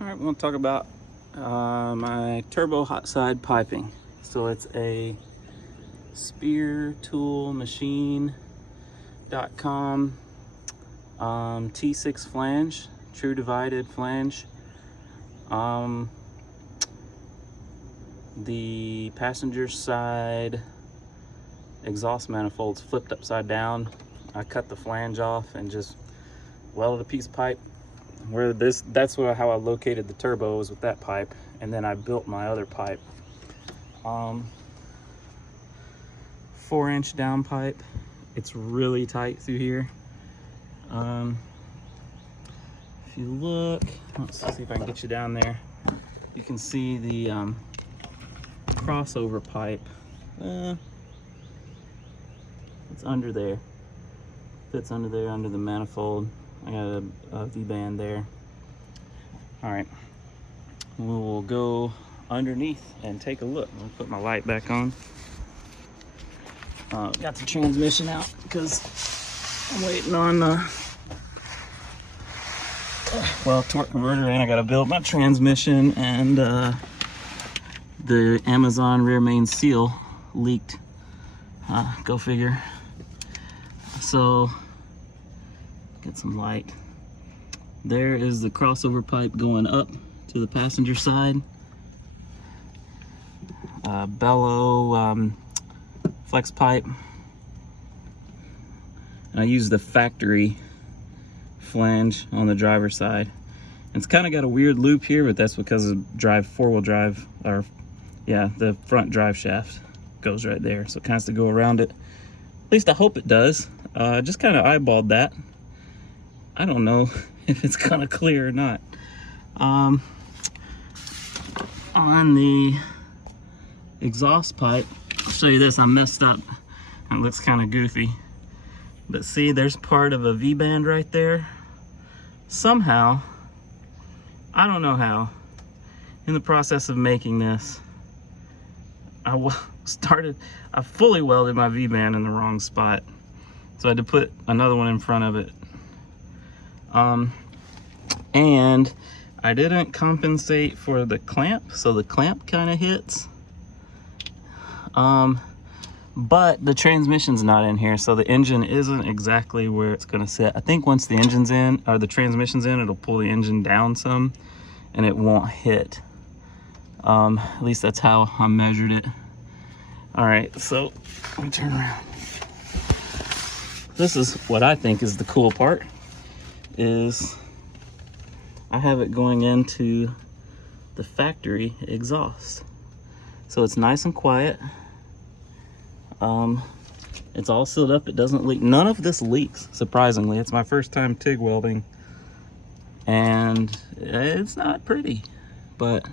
All right, we're going to talk about my turbo hot side piping. So it's a speartoolmachine.com T6 flange, true divided flange. The passenger side exhaust manifold's flipped upside down. I cut the flange off and just welded a piece of pipe where that's how I located the turbo, was with that pipe, and then I built my other pipe. 4-inch down pipe. It's really tight through here. If you look, let's see if I can get you down there, you can see the crossover pipe. It's under there, fits under there, under the manifold. I got a V-band there. All right, we'll go underneath and take a look. I'll put my light back on. Got the transmission out because I'm waiting on the torque converter, and I got to build my transmission, and the Amazon rear main seal leaked. Go figure. So get some light. There is the crossover pipe going up to the passenger side. Bellow flex pipe. I use the factory flange on the driver's side. It's kind of got a weird loop here, but that's because of four-wheel drive, or yeah, the front drive shaft goes right there, so it kind of has to go around it. At least I hope it does. Just kind of eyeballed that. I don't know if it's gonna clear or not. On the exhaust pipe, I'll show you this. I messed up. It looks kind of goofy, but see, there's part of a V-band right there. Somehow, I don't know how, in the process of making this, I fully welded my V-band in the wrong spot, so I had to put another one in front of it. And I didn't compensate for the clamp, so the clamp kind of hits. But the transmission's not in here, so the engine isn't exactly where it's gonna sit. I think once the engine's in, or the transmission's in, it'll pull the engine down some and it won't hit. At least that's how I measured it. All right, so let me turn around. This is what I think is the cool part, is I have it going into the factory exhaust. So it's nice and quiet. It's all sealed up, it doesn't leak. None of this leaks, surprisingly. It's my first time TIG welding, and it's not pretty, but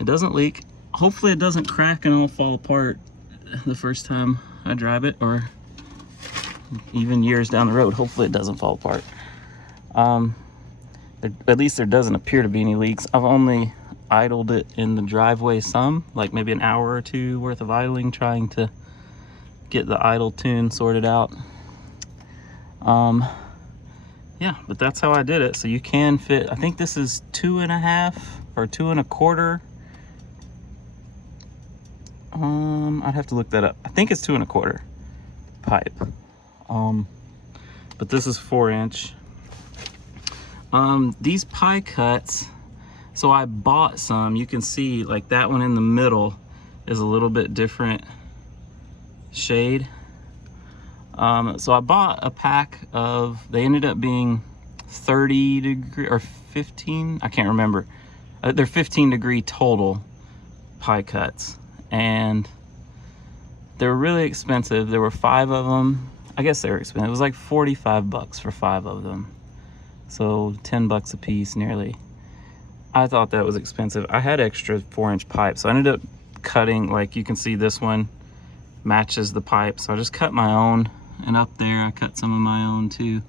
it doesn't leak. Hopefully it doesn't crack and all fall apart the first time I drive it, or even years down the road. Hopefully it doesn't fall apart. At least there doesn't appear to be any leaks. I've only idled it in the driveway some, like maybe an hour or two worth of idling, trying to get the idle tune sorted out. Yeah, but that's how I did it. So you can fit, I think this is 2.5 or 2 1/4. I'd have to look that up. I think it's 2 1/4 pipe. But this is 4-inch. These pie cuts, so I bought some. You can see like that one in the middle is a little bit different shade. So I bought a pack of, they ended up being 30 degree or 15, I can't remember. They're 15 degree total pie cuts, and they're really expensive. There were 5 of them. I guess they were expensive. It was like 45 bucks for 5 of them. So 10 bucks a piece nearly. I thought that was expensive. I had extra 4-inch pipe, so I ended up cutting, like you can see this one matches the pipe. So I just cut my own, and up there I cut some of my own too.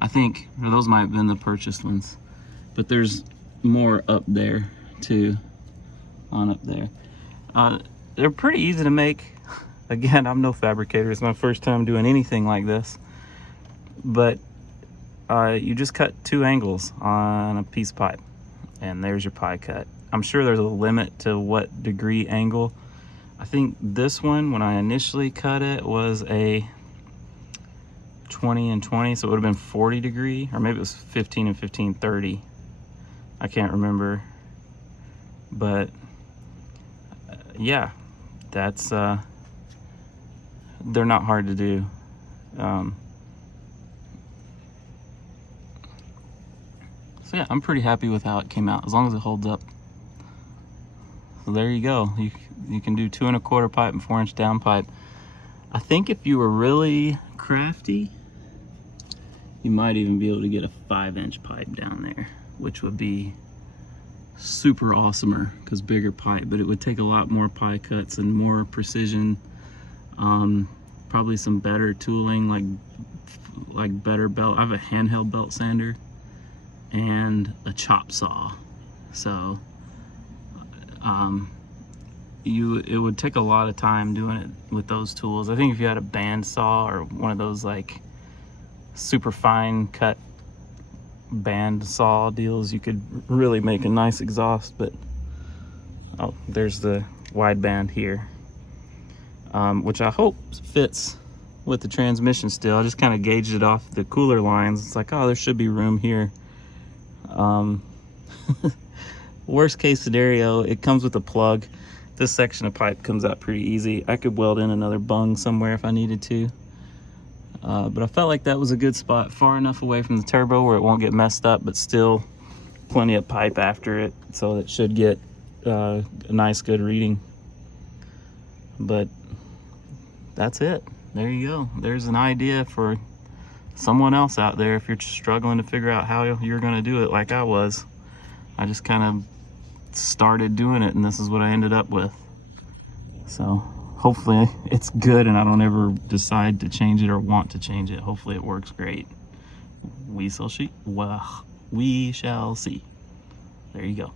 I think, or those might have been the purchased ones, but there's more up there too, on up there. They're pretty easy to make. Again, I'm no fabricator. It's my first time doing anything like this, but you just cut 2 angles on a piece of pipe, and there's your pie cut. I'm sure there's a limit to what degree angle. I think this one, when I initially cut it, was a 20 and 20, so it would have been 40 degree, or maybe it was 15 and 15, 30. I can't remember, but yeah, that's they're not hard to do. So yeah, I'm pretty happy with how it came out, as long as it holds up. So there you go. You can do 2 1/4 pipe and 4-inch down pipe. I think if you were really crafty, you might even be able to get a 5-inch pipe down there, which would be super awesomer, because bigger pipe, but it would take a lot more pie cuts and more precision. Probably some better tooling, like better belt. I have a handheld belt sander and a chop saw, so it would take a lot of time doing it with those tools. I think if you had a band saw or one of those like super fine cut band saw deals, you could really make a nice exhaust. But oh, there's the wideband here, which I hope fits with the transmission still. I just kind of gauged it off the cooler lines. It's like, oh, there should be room here. Worst case scenario, it comes with a plug. This section of pipe comes out pretty easy. I could weld in another bung somewhere if I needed to. But I felt like that was a good spot, far enough away from the turbo where it won't get messed up, but still plenty of pipe after it, so it should get a nice, good reading. But that's it. There you go. There's an idea for someone else out there if you're struggling to figure out how you're going to do it like I was. I just kind of started doing it, and this is what I ended up with. So hopefully it's good and I don't ever decide to change it or want to change it. Hopefully it works great. We shall see. There you go.